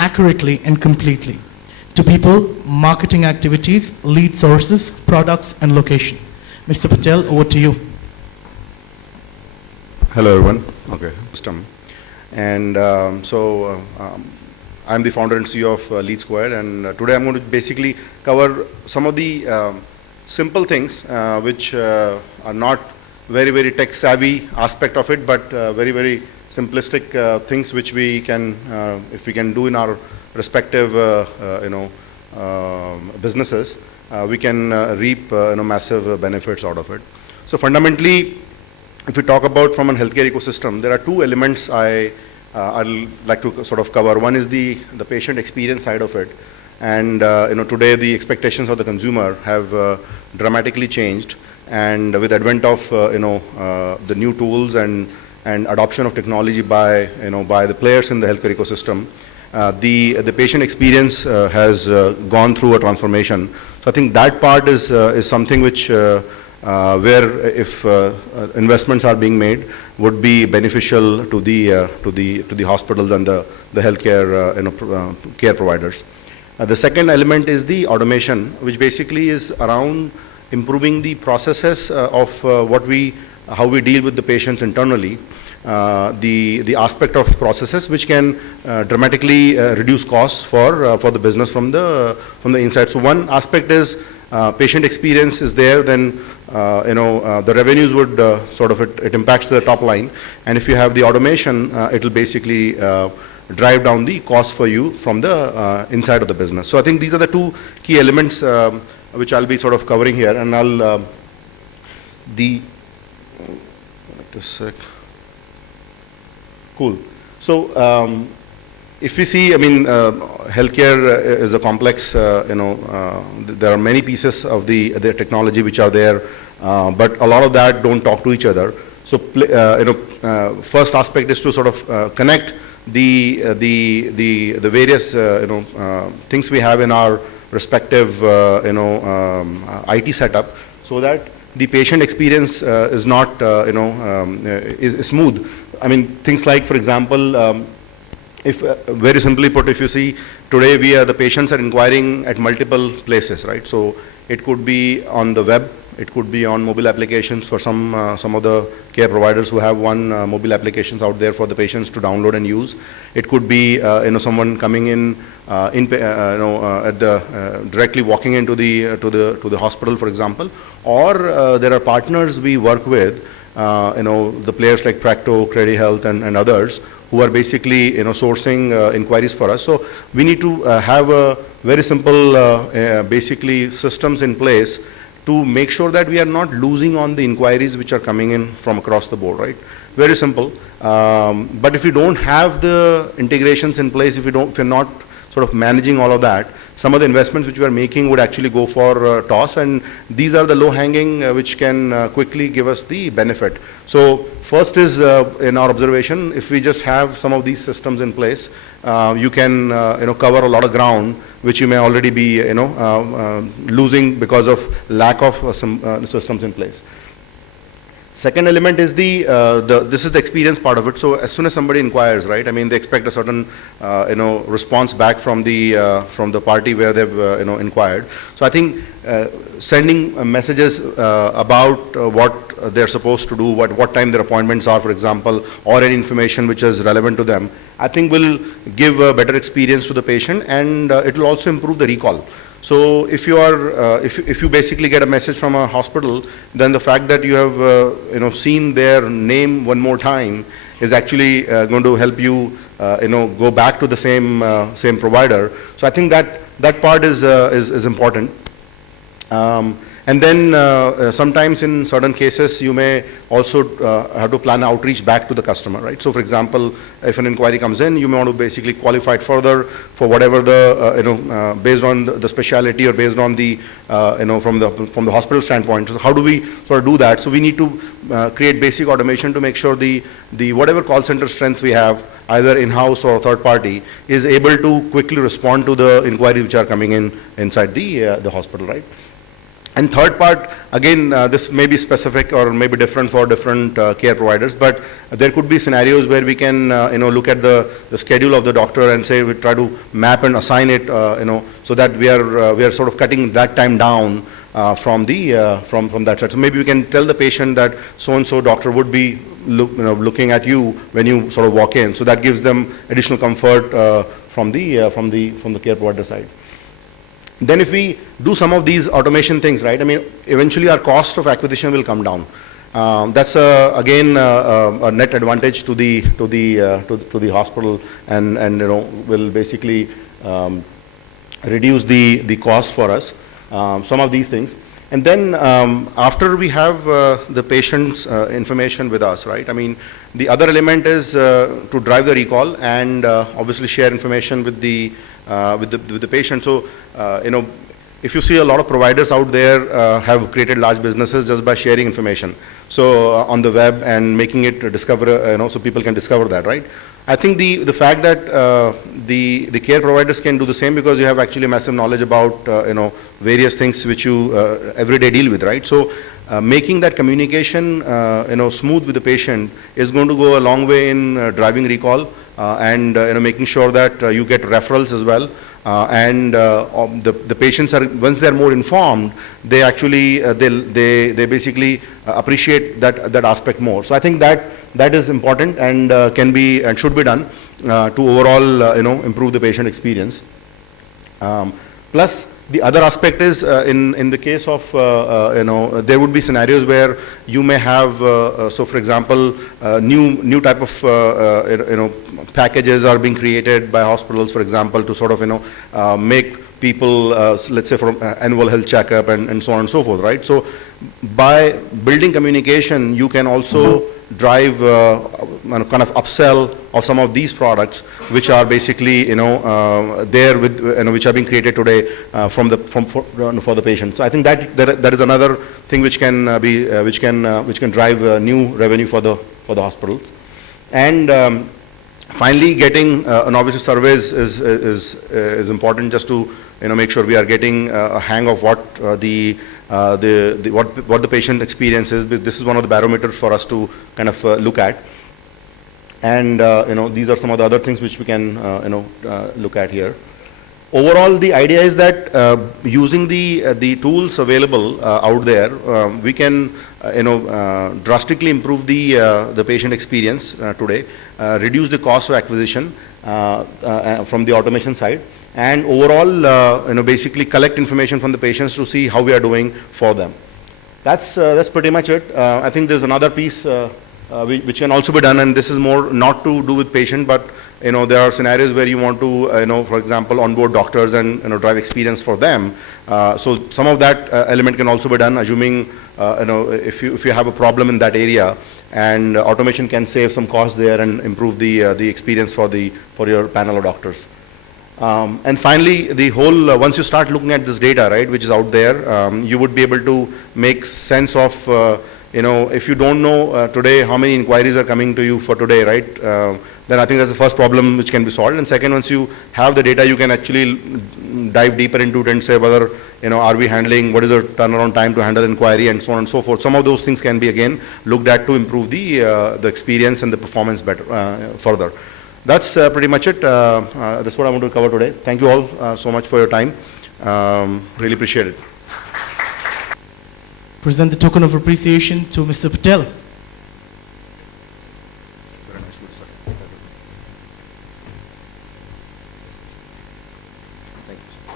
accurately and completely. To people, marketing activities, lead sources, products, and location. Mr. Patel, over to you. Hello everyone. Okay, system. And I'm the founder and CEO of Lead Squared, and today I'm going to basically cover some of the simple things which are not very tech savvy aspect of it, but very simplistic things which we can, if we can do in our respective businesses, we can reap massive benefits out of it. So fundamentally, if we talk about from a healthcare ecosystem, there are two elements I'd like to sort of cover. One is the patient experience side of it, and today the expectations of the consumer have dramatically changed, and with advent of the new tools and adoption of technology by the players in the healthcare ecosystem, the patient experience has gone through a transformation. So I think that part is something which where if investments are being made would be beneficial to the hospitals and the healthcare care providers. The second element is the automation, which basically is around improving the processes of how we deal with the patients internally. The aspect of processes which can dramatically reduce costs for the business from the inside. So one aspect is patient experience is there, then the revenues would it impacts the top line, and if you have the automation, it will basically drive down the cost for you from the inside of the business. So I think these are the two key elements which I'll be sort of covering here, and I'll Cool. So if we see, I mean, healthcare is a complex, there are many pieces of the technology which are there, but a lot of that don't talk to each other. So, first aspect is to sort of connect the various, things we have in our respective, IT setup, so that the patient experience is not, is smooth. I mean, things like, for example, if very simply put, if you see today the patients are inquiring at multiple places, right? So it could be on the web, it could be on mobile applications for some of the care providers who have mobile applications out there for the patients to download and use. It could be someone coming in directly walking into the hospital, for example, or there are partners we work with, the players like Practo, Credi Health, and others, who are basically sourcing inquiries for us. So we need to have a very simple basically systems in place to make sure that we are not losing on the inquiries which are coming in from across the board, right? Very simple. But if you don't have the integrations in place, if you're not sort of managing all of that, some of the investments which we are making would actually go for toss, and these are the low-hanging which can quickly give us the benefit. So first is, in our observation, if we just have some of these systems in place, you can cover a lot of ground which you may already be losing because of lack of some systems in place. Second element is this is the experience part of it. So as soon as somebody inquires, right, I mean, they expect a certain response back from the party where they've inquired. So I think sending messages about what they're supposed to do, what time their appointments are, for example, or any information which is relevant to them, I think will give a better experience to the patient, and it will also improve the recall. So if you are, if you basically get a message from a hospital, then the fact that you have seen their name one more time is actually going to help you go back to the same provider. So I think that part is important. And then sometimes in certain cases you may also have to plan outreach back to the customer, right? So for example, if an inquiry comes in, you may want to basically qualify it further for whatever the based on the specialty or based on the from the hospital standpoint. So how do we sort of do that? So we need to create basic automation to make sure the whatever call center strength we have, either in-house or third party, is able to quickly respond to the inquiries which are coming in inside the hospital, right? And third part, again, this may be specific or may be different for different care providers, but there could be scenarios where we can, look at the schedule of the doctor and say we try to map and assign it, so that we are sort of cutting that time down from that side. So maybe we can tell the patient that so-and-so doctor would be looking at you when you sort of walk in. So that gives them additional comfort from the care provider side. Then if we do some of these automation things, right, I mean, eventually our cost of acquisition will come down. That's again a net advantage to the hospital, and will basically reduce the cost for us. Some of these things. And then after we have the patient's information with us, right? I mean, the other element is to drive the recall and obviously share information with the patient. So, if you see a lot of providers out there have created large businesses just by sharing information. So on the web and making it discover, so people can discover that, right? I think the fact that the care providers can do the same, because you have actually massive knowledge about various things which you every day deal with, right? So making that communication smooth with the patient is going to go a long way in driving recall and making sure that you get referrals as well. And the patients are, once they are more informed, they actually they basically appreciate that aspect more. So I think that is important and can be and should be done to overall improve the patient experience. Plus the other aspect is in the case of there would be scenarios where you may have so for example new type of packages are being created by hospitals, for example, to sort of make people let's say for annual health checkup and so on and so forth, right? So by building communication, you can also drive kind of upsell of some of these products which are basically there with which are being created today for the patient. So I think that is another thing which can drive new revenue for the hospitals. And finally, getting an obviously surveys is important, just to make sure we are getting a hang of what what the patient experience is. This is one of the barometers for us to kind of look at. And these are some of the other things which we can look at here. Overall, the idea is that using the tools available out there, we can drastically improve the patient experience today, reduce the cost of acquisition from the automation side, and overall basically collect information from the patients to see how we are doing for them. That's pretty much it. I think there's another piece which can also be done, and this is more not to do with patient, but there are scenarios where you want to for example onboard doctors and drive experience for them. So some of that element can also be done, assuming if you have a problem in that area, and automation can save some cost there and improve the experience for your panel of doctors. And finally, the whole once you start looking at this data, right, which is out there, you would be able to make sense of if you don't know today how many inquiries are coming to you for today, right, then I think that's the first problem which can be solved. And second, once you have the data, you can actually dive deeper into it and say whether are we handling, what is the turnaround time to handle inquiry, and so on and so forth. Some of those things can be again looked at to improve the experience and the performance better further. That's pretty much it. That's what I want to cover today. Thank you all so much for your time. Really appreciate it. Present the token of appreciation to Mr. Patel. Thank you.